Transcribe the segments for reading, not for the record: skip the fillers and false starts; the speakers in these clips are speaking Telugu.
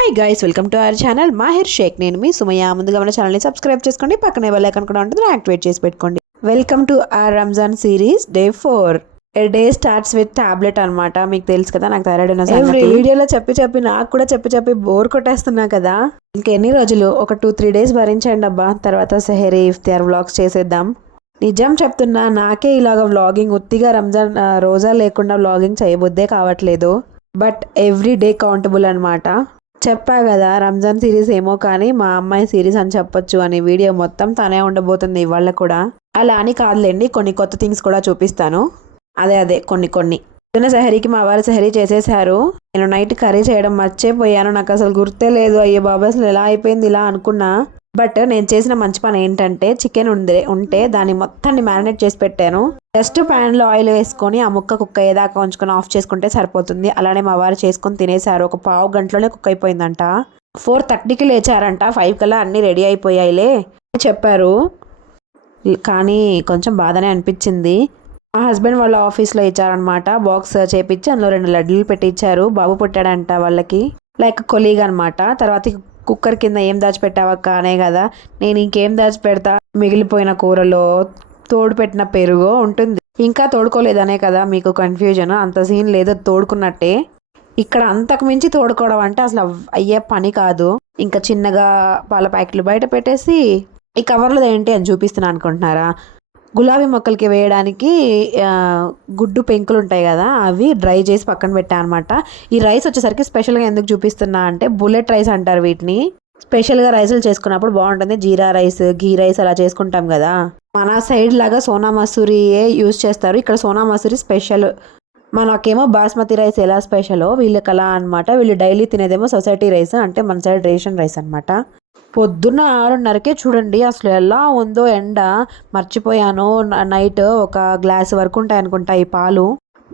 Hi guys, welcome to our channel Mahir Shaikh. నేను మీ సుమయ్య. ముందుగా మన ఛానల్ని సబ్స్క్రైబ్ చేసుకోండి, పక్కనే బెల్ ఐకాన్ కూడా ఉంటుంది, యాక్టివేట్ చేసి పెట్టుకోండి. Welcome to hour Ramzan series day 4. A day starts with tablet అనమాట. మీకు తెలుసు కదా, నాకు థైరాయిడ్ ఉన్న సంగతి. వీడియోలో చెప్పి నాకు కూడా చెప్పి బోర్ కొట్టేస్తున్నా కదా. ఇంకెన్ని రోజులు, ఒక 2-3 డేస్ భరించండి అబ్బా. తర్వాత సెహరీ, ఇఫ్తియార్ వ్లాగ్స్ చేసేద్దాం. నిజం చెప్తున్నా, నాకే ఇలాగ వ్లాగింగ్ ఉత్తిగా రంజాన్ రోజా లేకుండా వ్లాగింగ్ చేయబుద్దే కావట్లేదు. బట్ ఎవ్రీ డే కౌంటబుల్ అనమాట. చెప్పా కదా, రంజాన్ సిరీస్ ఏమో కానీ మా అమ్మాయి సిరీస్ అని చెప్పొచ్చు. అని వీడియో మొత్తం తనే ఉండబోతుంది ఇవాళ కూడా. అలా అని కాదులేండి, కొన్ని కొత్త థింగ్స్ కూడా చూపిస్తాను. అదే కొన్ని పొద్దున్న సెహరీకి మా వారు సెహరీ చేసేసారు. నేను నైట్ కర్రీ చేయడం మర్చిపోయాను. నాకు అసలు గుర్తే లేదు. అయ్యో బాబా, అసలు ఎలా అయిపోయింది ఇలా అనుకున్నా. బట్ నేను చేసిన మంచి పని ఏంటంటే, చికెన్ ఉంటే దాన్ని మొత్తాన్ని మ్యారినేట్ చేసి పెట్టాను. జస్ట్ ప్యాన్లో ఆయిల్ వేసుకొని ఆ ముక్క కుక్ అయ్యేదాకా ఉంచుకొని ఆఫ్ చేసుకుంటే సరిపోతుంది. అలానే మా వారు చేసుకొని తినేశారు. ఒక పావు గంటలోనే కుక్ అయిపోయిందంట. 4:30కి లేచారంట. 5 కల్లా అన్నీ రెడీ అయిపోయాయిలే చెప్పారు. కానీ కొంచెం బాధనే అనిపించింది. మా హస్బెండ్ వాళ్ళ ఆఫీస్లో ఇచ్చారనమాట. బాక్స్ చేపించి అందులో 2 లడ్డూలు పెట్టించారు. బాబు పుట్టాడంట వాళ్ళకి, లైక్ కొలీగ్ అనమాట. తర్వాత కుక్కర్ కింద ఏం దాచిపెట్టావక్క అనే కదా. నేను ఇంకేం దాచిపెడతా, మిగిలిపోయిన కూరలో తోడు పెట్టిన పెరుగు ఉంటుంది. ఇంకా తోడుకోలేదనే కదా మీకు కన్ఫ్యూజన్. అంత సీన్ లేదు, తోడుకున్నట్టే. ఇక్కడ అంతకు మించి తోడుకోవడం అంటే అసలు అయ్యే పని కాదు. ఇంకా చిన్నగా పాల ప్యాకెట్లు బయట పెట్టేసి ఈ కవర్లు ఏంటి అని చూపిస్తున్నాను అనుకుంటున్నారా. గులాబీ మొక్కలకి వేయడానికి గుడ్డు పెంకులు ఉంటాయి కదా, అవి డ్రై చేసి పక్కన పెట్టా అనమాట. ఈ రైస్ వచ్చేసరికి స్పెషల్గా ఎందుకు చూపిస్తున్నా అంటే, బుల్లెట్ రైస్ అంటారు వీటిని. స్పెషల్గా రైసులు చేసుకున్నప్పుడు బాగుంటుంది. జీరా రైస్, ఘీ రైస్ అలా చేసుకుంటాం కదా. మన సైడ్ లాగా సోనా మసూరియే యూజ్ చేస్తారు. ఇక్కడ సోనా మసూరి స్పెషల్. మనకేమో బాస్మతి రైస్ ఎలా స్పెషలో వీళ్ళకి అలా అనమాట. వీళ్ళు డైలీ తినేదేమో సొసైటీ రైస్, అంటే మన సైడ్ రేషన్ రైస్ అనమాట. పొద్దున్న 6:30కే చూడండి అసలు ఎలా ఉందో ఎండ. మర్చిపోయాను, నైట్ ఒక గ్లాస్ వరకు ఉంటాయి అనుకుంటా ఈ పాలు.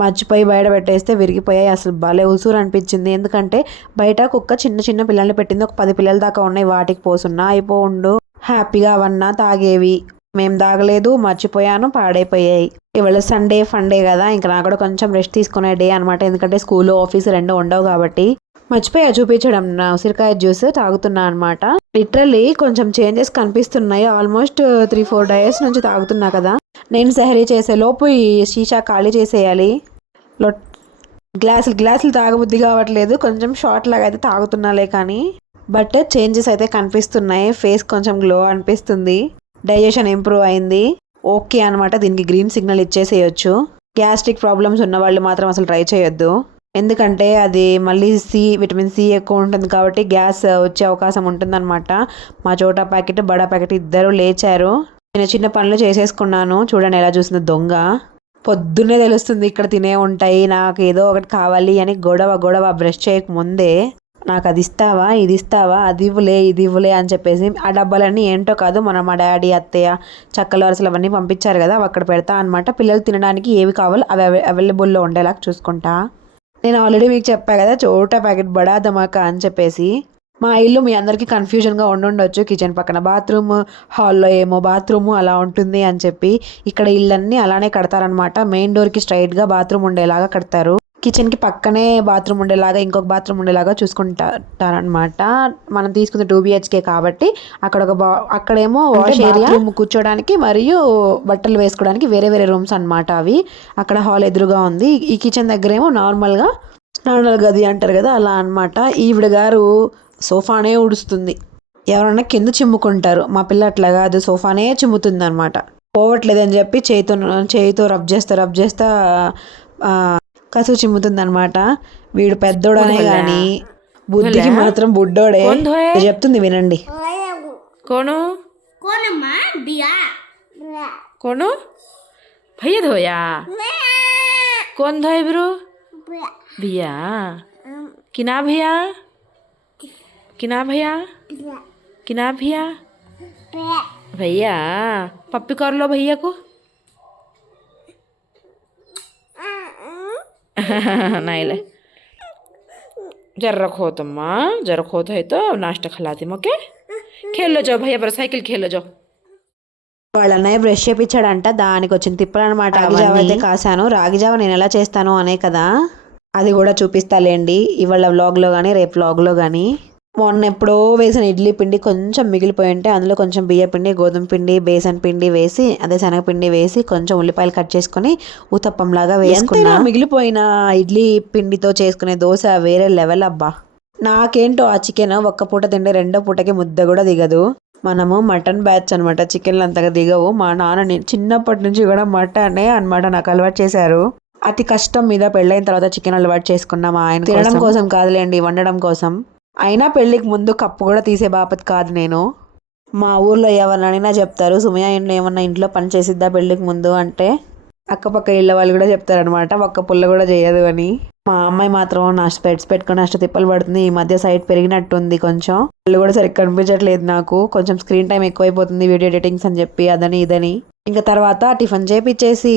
మర్చిపోయి బయట పెట్టేస్తే విరిగిపోయాయి. అసలు భలే ఉసూరు అనిపించింది. ఎందుకంటే బయట కుక్క చిన్న పిల్లల్ని పెట్టింది. ఒక 10 పిల్లల దాకా ఉన్నాయి. వాటికి పోసున్నా అయిపోండు హ్యాపీగా అవన్నా తాగేవి. మేము తాగలేదు, మర్చిపోయాను, పాడైపోయాయి. ఇవాళ సండే ఫండే కదా, ఇంకా నాకు కూడా కొంచెం రెస్ట్ తీసుకునే డే అనమాట. ఎందుకంటే స్కూలు ఆఫీసు 2 ఉండవు కాబట్టి. మర్చిపోయా చూపించడం. నా ఉసిరికాయ జ్యూస్ తాగుతున్నా అనమాట. లిటరల్లీ కొంచెం చేంజెస్ కనిపిస్తున్నాయి. ఆల్మోస్ట్ 3-4 డేస్ నుంచి తాగుతున్నా కదా. నేను సెహరీ చేసే లోపు ఈ షీషా ఖాళీ చేసేయాలి. గ్లాసులు తాగబుద్ధి కావట్లేదు. కొంచెం షార్ట్ లాగా అయితే తాగుతున్నాలే కానీ. బట్ చేంజెస్ అయితే కనిపిస్తున్నాయి. ఫేస్ కొంచెం గ్లో అనిపిస్తుంది. డైజెషన్ ఇంప్రూవ్ అయింది. ఓకే అనమాట. దీనికి గ్రీన్ సిగ్నల్ ఇచ్చేసేయచ్చు. గ్యాస్ట్రిక్ ప్రాబ్లమ్స్ ఉన్న వాళ్ళు మాత్రం అసలు ట్రై చేయొద్దు. ఎందుకంటే అది మళ్ళీ విటమిన్ సి ఎక్కువ ఉంటుంది కాబట్టి గ్యాస్ వచ్చే అవకాశం ఉంటుందన్నమాట. మా చోటా ప్యాకెట్, బడా ప్యాకెట్ ఇద్దరు లేచారు. చిన్న పనులు చేసేసుకున్నాను. చూడండి ఎలా చూసింది దొంగ. పొద్దున్నే తెలుస్తుంది ఇక్కడ తినే ఉంటాయి, నాకు ఏదో ఒకటి కావాలి అని. గొడవ బ్రష్ చేయక ముందే నాకు అది ఇస్తావా, ఇది ఇస్తావా, అది ఇది ఇవ్వలే అని చెప్పేసి. ఆ డబ్బాలన్నీ ఏంటో కాదు, మా డాడీ, అత్తయ్య, చక్కలు అరసలు అవన్నీ పంపించారు కదా, అవి అక్కడ పెడతా అనమాట. పిల్లలు తినడానికి ఏవి కావాలో అవి అవైలబుల్లో ఉండేలాగా చూసుకుంటా. నేను ఆల్రెడీ మీకు చెప్పా కదా, చోటా ప్యాకెట్ బడా ధమాకా అని చెప్పేసి. మా ఇల్లు మీ అందరికీ కన్ఫ్యూజన్గా ఉండొచ్చు. కిచెన్ పక్కన బాత్రూమ్, హాల్లో ఏమో బాత్రూము అలా ఉంటుంది అని చెప్పి. ఇక్కడ ఇళ్ళన్నీ అలానే కడతారనమాట. మెయిన్ డోర్కి స్ట్రైట్గా బాత్రూమ్ ఉండేలాగా కడతారు. కిచెన్కి పక్కనే బాత్రూమ్ ఉండేలాగా, ఇంకొక బాత్రూమ్ ఉండేలాగా చూసుకుంటారనమాట. మనం తీసుకున్న 2 BHK కాబట్టి అక్కడ అక్కడేమో వాష్ ఏరియా, రూమ్ కూర్చోడానికి మరియు బట్టలు వేసుకోవడానికి వేరే రూమ్స్ అనమాట అవి. అక్కడ హాల్ ఎదురుగా ఉంది. ఈ కిచెన్ దగ్గర ఏమో నార్మల్ గది అంటారు కదా, అలా అనమాట. ఈవిడ గారు సోఫానే ఉడుస్తుంది. ఎవరన్నా కింద చిమ్ముకుంటారు. మా పిల్ల అట్లా కాదు, సోఫానే చిమ్ముతుంది అనమాట. పోవట్లేదని చెప్పి చేయితో రబ్ చేస్తా కసువు చిమ్ముతుంది అనమాట. వీడు పెద్దోడనే గాని బుద్ధికి మాత్రం బుడ్డోడే. చెప్తుంది వినండి. కోను भैया धोया कौन धोए ब्रो भैया किना भैया भैया पप्पी कर लो भैया को नहीं ले जरा खो तो है तो नाश्ता खिलाती ओके खेल लो जाओ भैया पर साइकिल खेल लो जाओ. వాళ్ళ అన్నయ్య బ్రష్ చేపించాడంట. దానికి వచ్చిన తిప్పలు అనమాట. రాగిజావ అయితే కాసాను. రాగిజావ నేను ఎలా చేస్తాను అనే కదా, అది కూడా చూపిస్తాలేండి ఇవాళ వ్లాగ్లో కానీ రేపు వ్లాగ్లో కానీ. మొన్న ఎప్పుడో వేసిన ఇడ్లీ పిండి కొంచెం మిగిలిపోయి ఉంటే అందులో కొంచెం బియ్య పిండి, గోధుమ పిండి, బేసన్ పిండి వేసి అదే శనగపిండి వేసి కొంచెం ఉల్లిపాయలు కట్ చేసుకొని ఊతప్పంలాగా వేసుకున్నా. మిగిలిపోయిన ఇడ్లీ పిండితో చేసుకునే దోశ వేరే లెవెల్ అబ్బా. నాకేంటో ఆ చికెన్ ఒక్క పూట తింటే రెండో పూటకి ముద్ద కూడా దిగదు. మనము మటన్ బ్యాచ్ అనమాట, చికెన్లు అంతగా దిగవు. మా నాన్న చిన్నప్పటి నుంచి కూడా మటనే అనమాట నాకు అలవాటు చేశారు. అతి కష్టం మీద పెళ్ళైన తర్వాత చికెన్ అలవాటు చేసుకున్నాం. ఆయన తినడం కోసం కాదులేండి, వండడం కోసం. అయినా పెళ్ళికి ముందు కప్పు కూడా తీసే బాపత్ కాదు నేను. మా ఊర్లో ఎవరినైనా చెప్తారు, సుమయ ఏమన్నా ఇంట్లో పని చేసిద్దా పెళ్ళికి ముందు అంటే అక్కపక్క ఇళ్ళ వాళ్ళు కూడా చెప్తారనమాట, ఒక్క పుల్ల కూడా చేయదు అని. మా అమ్మాయి మాత్రం నా స్పెట్స్ పెట్టుకుని తిప్పలు పడుతుంది. ఈ మధ్య సైట్ పెరిగినట్టుంది కొంచెం, వాళ్ళు కూడా సరిగ్గా కనిపించట్లేదు నాకు. కొంచెం స్క్రీన్ టైం ఎక్కువైపోతుంది వీడియో ఎడిటింగ్స్ అని చెప్పి అదని ఇదని. ఇంకా తర్వాత టిఫిన్ చేపిచ్చేసి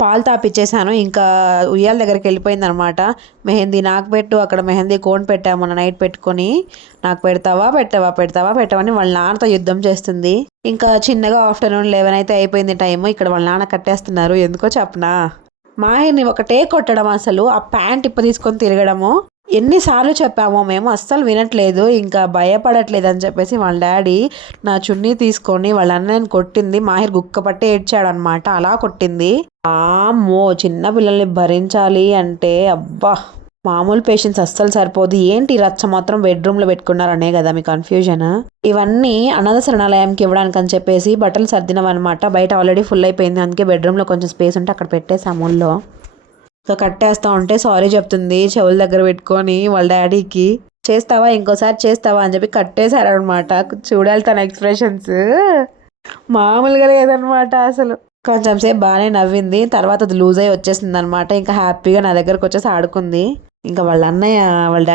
పాలు తాపిచ్చేసాను. ఇంకా ఉయ్యాల దగ్గరికి వెళ్ళిపోయింది అనమాట. మెహందీ నాకు పెట్టు, అక్కడ మెహందీ కోన్ పెట్టాము మొన్న నైట్ పెట్టుకొని. నాకు పెట్టవని వాళ్ళ నాన్నతో యుద్ధం చేస్తుంది. ఇంకా చిన్నగా ఆఫ్టర్నూన్ 11 అయితే అయిపోయింది టైం. ఇక్కడ వాళ్ళ నాన్న కట్టేస్తున్నారు, ఎందుకో చెప్పనా. మాహిర్ని ఒకటే కొట్టడం, అసలు ఆ ప్యాంట్ తీసుకొని తిరగడము. ఎన్నిసార్లు చెప్పామో మేము, అస్సలు వినట్లేదు. ఇంకా భయపడట్లేదు అని చెప్పేసి వాళ్ళ డాడీ నా చున్నీ తీసుకొని వాళ్ళ అన్నయ్యని కొట్టింది. మాహిర్ గుక్క పట్టి ఏడ్చాడు అనమాట, అలా కొట్టింది. ఆమ్మో, చిన్న పిల్లల్ని భరించాలి అంటే అబ్బా మామూలు పేషెన్స్ అస్సలు సరిపోదు. ఏంటి రచ్చ మాత్రం బెడ్రూమ్లో పెట్టుకున్నారనే కదా మీ కన్ఫ్యూజన్. ఇవన్నీ అనాథ శరణాలయంకి ఇవ్వడానికి అని చెప్పేసి బట్టలు సర్దినవి అనమాట. బయట ఆల్రెడీ ఫుల్ అయిపోయింది, అందుకే బెడ్రూమ్లో కొంచెం స్పేస్ ఉంటే అక్కడ పెట్టేసాము ఊళ్ళో. ఇంకా కట్టేస్తా ఉంటే సారీ చెప్తుంది చెవుల దగ్గర పెట్టుకొని వాళ్ళ డాడీకి. చేస్తావా, ఇంకోసారి చేస్తావా అని చెప్పి కట్టేశారనమాట. చూడాలి తన ఎక్స్ప్రెషన్స్, మామూలుగా లేదనమాట అసలు. కొంచెం సేపు బాగానే నవ్వింది, తర్వాత అది లూజ్ అయ్యి వచ్చేసింది అనమాట. ఇంకా హ్యాపీగా నా దగ్గరకు వచ్చేసి ఆడుకుంది. ఇంకా వాళ్ళ అన్నయ్య వాళ్ళ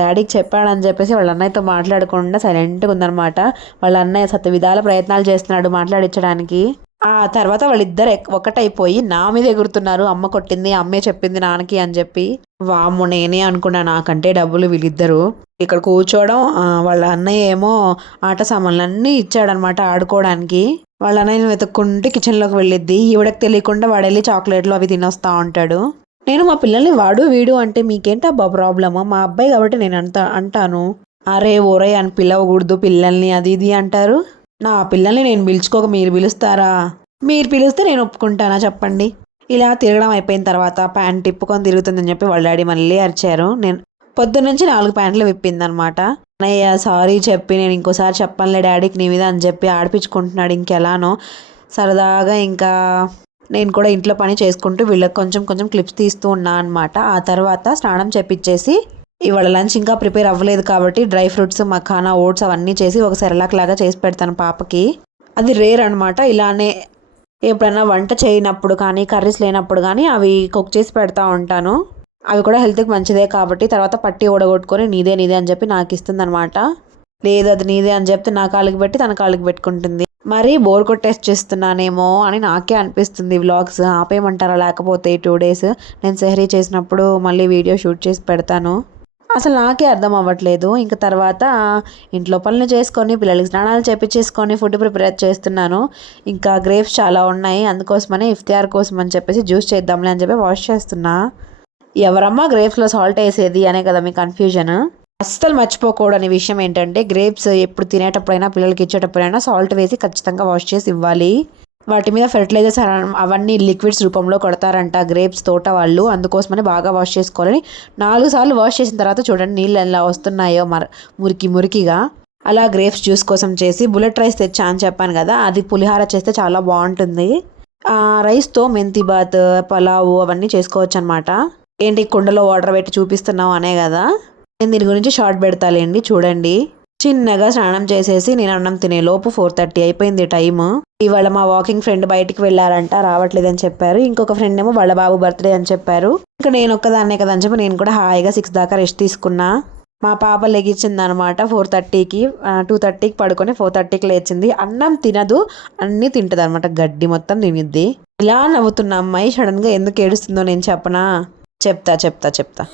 డాడీకి చెప్పాడని చెప్పేసి వాళ్ళ అన్నయ్యతో మాట్లాడకుండా సైలెంట్గా ఉందనమాట. వాళ్ళ అన్నయ్య సత్య విధాల ప్రయత్నాలు చేస్తున్నాడు మాట్లాడించడానికి. ఆ తర్వాత వాళ్ళిద్దరు ఒకటైపోయి నా మీద ఎగురుతున్నారు. అమ్మ కొట్టింది, అమ్మే చెప్పింది నాన్నకి అని చెప్పి. వామ్ము, నేనే అనుకున్నా నాకంటే డబ్బులు వీళ్ళిద్దరు. ఇక్కడ కూర్చోవడం, వాళ్ళ అన్నయ్య ఏమో ఆట సామాన్లన్నీ ఇచ్చాడనమాట ఆడుకోవడానికి. వాళ్ళ అన్నయ్యని వెతుక్కుంటే కిచెన్లోకి వెళ్ళిద్ది. ఈవిడకి తెలియకుండా వాడు వెళ్ళి చాక్లెట్లు అవి తినొస్తా ఉంటాడు. నేను మా పిల్లల్ని వాడు వీడు అంటే మీకేంటి అబ్బా ప్రాబ్లము, మా అబ్బాయి కాబట్టి నేను అంటాను. అరే ఓరే అని పిలవకూడదు పిల్లల్ని, అది ఇది అంటారు. నా పిల్లల్ని నేను పిలుచుకోక మీరు పిలుస్తారా? మీరు పిలిస్తే నేను ఒప్పుకుంటానా చెప్పండి. ఇలా తిరగడం అయిపోయిన తర్వాత ప్యాంట్ తిప్పుకొని తిరుగుతుందని చెప్పి వాళ్ళ డాడీ మళ్ళీ అరిచారు. నేను పొద్దున్నుంచి 4 ప్యాంట్లు విప్పిందనమాట. అన్నయ్య సారీ చెప్పి నేను ఇంకోసారి చెప్పనులే డాడీకి నీ మీద అని చెప్పి ఆడిపించుకుంటున్నాడు. ఇంకెలానో సరదాగా ఇంకా నేను కూడా ఇంట్లో పని చేసుకుంటూ వీళ్ళకి కొంచెం కొంచెం క్లిప్స్ తీస్తూ ఉన్నా అనమాట. ఆ తర్వాత స్నానం చేపించేసి ఇవాళ లంచ్ ఇంకా ప్రిపేర్ అవ్వలేదు కాబట్టి డ్రై ఫ్రూట్స్, మఖానా, ఓట్స్ అవన్నీ చేసి ఒక సెరలాక్ లాగా చేసి పెడతాను పాపకి. అది రేర్ అనమాట. ఇలానే ఎప్పుడైనా వంట చేయనప్పుడు కానీ కర్రీస్ లేనప్పుడు కానీ అవి కుక్ చేసి పెడతా ఉంటాను. అవి కూడా హెల్త్కి మంచిదే కాబట్టి. తర్వాత పట్టి ఓడగొట్టుకొని నీదే అని చెప్పి నాకు ఇస్తుంది అనమాట. లేదు అది నీదే అని చెప్తే నా కాళ్ళకి పెట్టి తన కాళ్ళకి పెట్టుకుంటుంది. మరి బోర్ కొట్టేస్తున్నానేమో అని నాకే అనిపిస్తుంది. వ్లాగ్స్ ఆపేయమంటారా లేకపోతే 2 days నేను సెహరీ చేసినప్పుడు మళ్ళీ వీడియో షూట్ చేసి పెడతాను. అసలు నాకే అర్థం అవ్వట్లేదు. ఇంకా తర్వాత ఇంట్లో పనులు చేసుకొని పిల్లలకి స్నానాలు చేపించేసుకొని ఫుడ్ ప్రిపేర్ చేస్తున్నాను. ఇంకా గ్రేప్స్ చాలా ఉన్నాయి, అందుకోసమని ఇఫ్తియార్ కోసం అని చెప్పేసి జ్యూస్ చేద్దాంలే అని చెప్పి వాష్ చేస్తున్నా. ఎవరమ్మా గ్రేప్స్లో సాల్ట్ వేసేది అనే కదా మీ కన్ఫ్యూజన్. అస్సలు మర్చిపోకూడని విషయం ఏంటంటే గ్రేప్స్ ఎప్పుడు తినేటప్పుడైనా పిల్లలకి ఇచ్చేటప్పుడైనా సాల్ట్ వేసి ఖచ్చితంగా వాష్ చేసి ఇవ్వాలి. వాటి మీద ఫెర్టిలైజర్స్ అవన్నీ లిక్విడ్స్ రూపంలో కొడతారంట గ్రేప్స్ తోట వాళ్ళు, అందుకోసమని బాగా వాష్ చేసుకోవాలని. 4 సార్లు వాష్ చేసిన తర్వాత చూడండి నీళ్ళు ఎలా వస్తున్నాయో మురికిగా. అలా గ్రేప్స్ జ్యూస్ కోసం చేసి బుల్లెట్ రైస్ తెచ్చా అని చెప్పాను కదా, అది పులిహార చేస్తే చాలా బాగుంటుంది. రైస్తో మెంతి బాత్, పలావు అవన్నీ చేసుకోవచ్చు అనమాట. ఏంటి కుండలో వాటర్ పెట్టి చూపిస్తున్నావు అనే కదా, నేను దీని గురించి షార్ట్ పెడతాలేండి చూడండి. చిన్నగా స్నానం చేసేసి నేను అన్నం తినేలోపు 4:30 అయిపోయింది టైము. ఇవాళ మా వాకింగ్ ఫ్రెండ్ బయటికి వెళ్ళారంట, రావట్లేదని చెప్పారు. ఇంకొక ఫ్రెండ్ ఏమో వాళ్ళ బాబు బర్త్డే అని చెప్పారు. ఇంకా నేను ఒక్కదాన్నే కదా అని చెప్పి నేను కూడా హాయిగా 6 దాకా రెస్ట్ తీసుకున్నా. మా పాప లెగిచ్చింది అనమాట 4:30కి. 2:30కి పడుకొని 4:30కి లేచింది. అన్నం తినదు, అన్నీ తింటుంది అనమాట, గడ్డి మొత్తం తినిద్ది. ఇలా నవ్వుతున్న అమ్మాయి సడన్గా ఎందుకు ఏడుస్తుందో నేను చెప్పనా? చెప్తా.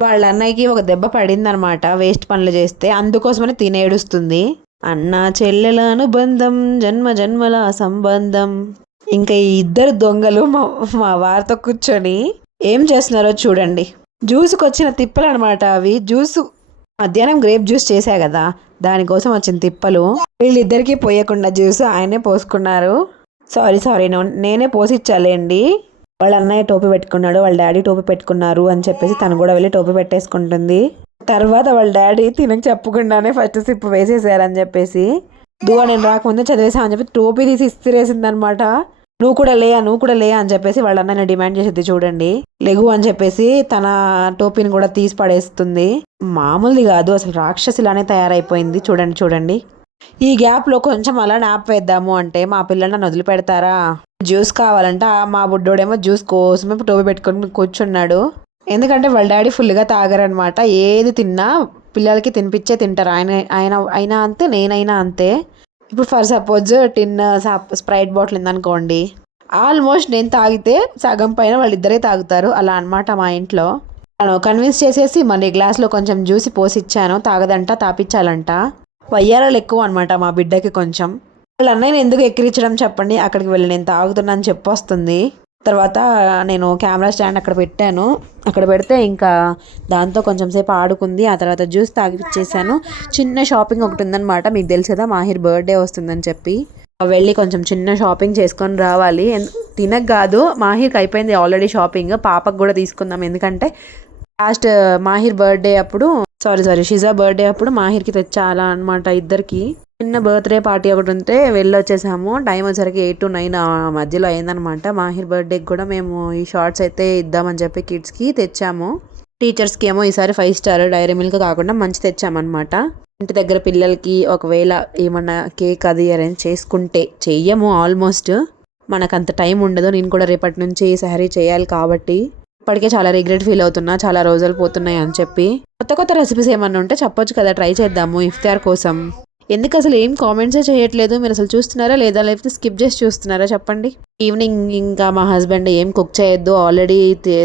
వాళ్ళ అన్నయ్యకి ఒక దెబ్బ పడింది అనమాట వేస్ట్ పనులు చేస్తే, అందుకోసమని తినేడుస్తుంది. అన్న చెల్లెల అనుబంధం జన్మ జన్మల సంబంధం. ఇంకా ఈ ఇద్దరు దొంగలు మా వారితో కూర్చొని ఏం చేస్తున్నారో చూడండి. జ్యూస్కి వచ్చిన తిప్పలు అనమాట అవి. మధ్యాహ్నం గ్రేప్ జ్యూస్ చేశా కదా, దానికోసం వచ్చిన తిప్పలు. వీళ్ళిద్దరికీ పోయకుండా జ్యూస్ ఆయనే పోసుకున్నారు. సారీ నేనే పోసిచ్చాలేండి. వాళ్ళ అన్నయ్య టోపీ పెట్టుకున్నాడు, వాళ్ళ డాడీ టోపీ పెట్టుకున్నారు అని చెప్పేసి తను కూడా వెళ్ళి టోపీ పెట్టేసుకుంటుంది. తర్వాత వాళ్ళ డాడీ తినకు చెప్పకుండానే ఫస్ట్ సిప్ వేసేసారని చెప్పేసి, నేను రాకముందే చదివేసా అని చెప్పి టోపీ తీసి ఇస్తిరేసింది అనమాట. నువ్వు కూడా లే అని చెప్పేసి వాళ్ళ అన్నయ్య డిమాండ్ చేసేది చూడండి. లెగు అని చెప్పేసి తన టోపీని కూడా తీసి పడేస్తుంది. మామూలుది కాదు, అసలు రాక్షసిలానే తయారైపోయింది. చూడండి. ఈ గ్యాప్లో కొంచెం అలా నాప్ వేద్దాము అంటే మా పిల్లలు నన్ను వదిలిపెడతారా? జ్యూస్ కావాలంట. మా బుడ్డోడేమో జ్యూస్ కోసమే టోపీ పెట్టుకొని కూర్చున్నాడు. ఎందుకంటే వాళ్ళ డాడీ ఫుల్గా తాగరనమాట. ఏది తిన్నా పిల్లలకి తినిపించే తింటారు. అయినా అంతే, నేనైనా అంతే. ఇప్పుడు ఫర్ సపోజ్ స్ప్రైట్ బాటిల్ ఉందనుకోండి, ఆల్మోస్ట్ నేను తాగితే సగం పైన వాళ్ళిద్దరే తాగుతారు. అలా అనమాట మా ఇంట్లో. నేను కన్విన్స్ చేసేసి మళ్ళీ గ్లాస్లో కొంచెం జ్యూస్ పోసి ఇచ్చాను. తాగదంట, తాపించాలంట. వయ్యారాలు ఎక్కువ అనమాట మా బిడ్డకి కొంచెం. వాళ్ళ అన్నయ్యని ఎందుకు ఎక్కిరించడం చెప్పండి. అక్కడికి వెళ్ళి నేను తాగుతున్నాను చెప్పొస్తుంది. తర్వాత నేను కెమెరా స్టాండ్ అక్కడ పెట్టాను. అక్కడ పెడితే ఇంకా దాంతో కొంచెం సేపు ఆడుకుంది. ఆ తర్వాత జ్యూస్ తాగిచ్చేసాను. చిన్న షాపింగ్ ఒకటి ఉందన్నమాట. మీకు తెలుసు కదా, మాహిర్ బర్త్డే వస్తుందని చెప్పి వెళ్ళి కొంచెం చిన్న షాపింగ్ చేసుకొని రావాలి. తినకు కాదు, మాహిర్కి అయిపోయింది ఆల్రెడీ షాపింగ్. పాపకు కూడా తీసుకుందాం, ఎందుకంటే లాస్ట్ మాహిర్ బర్త్డే అప్పుడు షిజా బర్త్డే అప్పుడు మాహిర్కి తెచ్చాలా అనమాట. ఇద్దరికి చిన్న బర్త్డే పార్టీ ఒకటి ఉంటే వెళ్ళొచ్చేసాము. టైం వచ్చేసరికి 8 to 9 మధ్యలో అయిందనమాట. మాహిర్ బర్త్డేకి కూడా మేము ఈ షార్ట్స్ అయితే ఇద్దామని చెప్పి కిడ్స్కి తెచ్చాము. టీచర్స్కి ఏమో ఈసారి 5 star డైరీ మిల్క్ కాకుండా మంచి తెచ్చామన్నమాట. ఇంటి దగ్గర పిల్లలకి ఒకవేళ ఏమన్నా కేక్ అది అరేంజ్ చేసుకుంటే చెయ్యము. ఆల్మోస్ట్ మనకంత టైం ఉండదు. నేను కూడా రేపటి నుంచి సహరీ చేయాలి కాబట్టి ఇప్పటికే చాలా రిగ్రెట్ ఫీల్ అవుతున్నా, చాలా రోజులు పోతున్నాయి అని చెప్పి. కొత్త రెసిపీస్ ఏమన్నా ఉంటే చెప్పొచ్చు కదా, ట్రై చేద్దాము ఇఫ్తార్ కోసం. ఎందుకు అసలు ఏం కామెంట్సే చేయట్లేదు? మీరు అసలు చూస్తున్నారా లేదా, లేకపోతే స్కిప్ చేసి చూస్తున్నారా చెప్పండి. ఈవినింగ్ ఇంకా మా హస్బెండ్ ఏం కుక్ చేయొద్దు, ఆల్రెడీ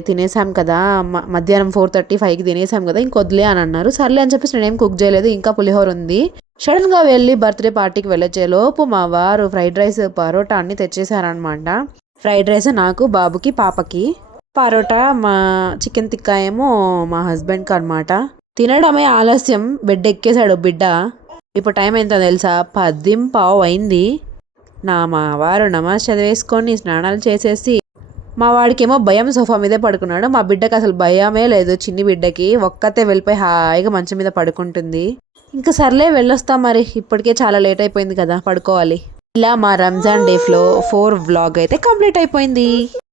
తినేసాం కదా, మధ్యాహ్నం 4:35కి తినేసాం కదా, ఇంకొద్దులే అని అన్నారు. సర్లే అని చెప్పేసి నేనేం కుక్ చేయలేదు. ఇంకా పులిహోర ఉంది. సడన్గా వెళ్ళి బర్త్డే పార్టీకి వెళ్ళొచ్చే లోపు మా వారు ఫ్రైడ్ రైస్, పరోటా అన్ని తెచ్చేసారనమాట. ఫ్రైడ్ రైస్ నాకు, బాబుకి, పాపకి. పరోటా మా చికెన్ తిక్కా ఏమో మా హస్బెండ్కి అనమాట. తినడమే ఆలస్యం, బెడ్ ఎక్కేశాడు బిడ్డ. ఇప్పుడు టైం ఎంతో తెలుసా? 10:15 అయింది. మా వారు నమాజ్ చదివేసుకొని స్నానాలు చేసేసి, మా వాడికేమో భయం, సోఫా మీదే పడుకున్నాడు. మా బిడ్డకి అసలు భయమే లేదు. చిన్ని బిడ్డకి ఒక్కతే వెళ్ళిపోయి హాయిగా మంచం మీద పడుకుంటుంది. ఇంకా సర్లే వెళ్ళొస్తాం మరి, ఇప్పటికే చాలా లేట్ అయిపోయింది కదా, పడుకోవాలి. ఇలా మా రంజాన్ డే 4 వ్లాగ్ అయితే కంప్లీట్ అయిపోయింది.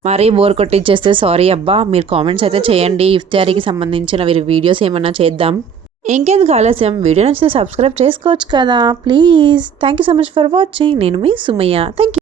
మరీ బోర్ కొట్టించేస్తే సారీ అబ్బా. మీరు కామెంట్స్ అయితే చేయండి, ఇఫ్తారీకి సంబంధించిన వీడియోస్ ఏమన్నా చేద్దాం. ఇంకెందుకు ఆలస్యం, వీడియో నచ్చితే సబ్స్క్రైబ్ చేసుకోవచ్చు కదా please. Thank you so much for watching. నేను మీ సుమయ్య. Thank you.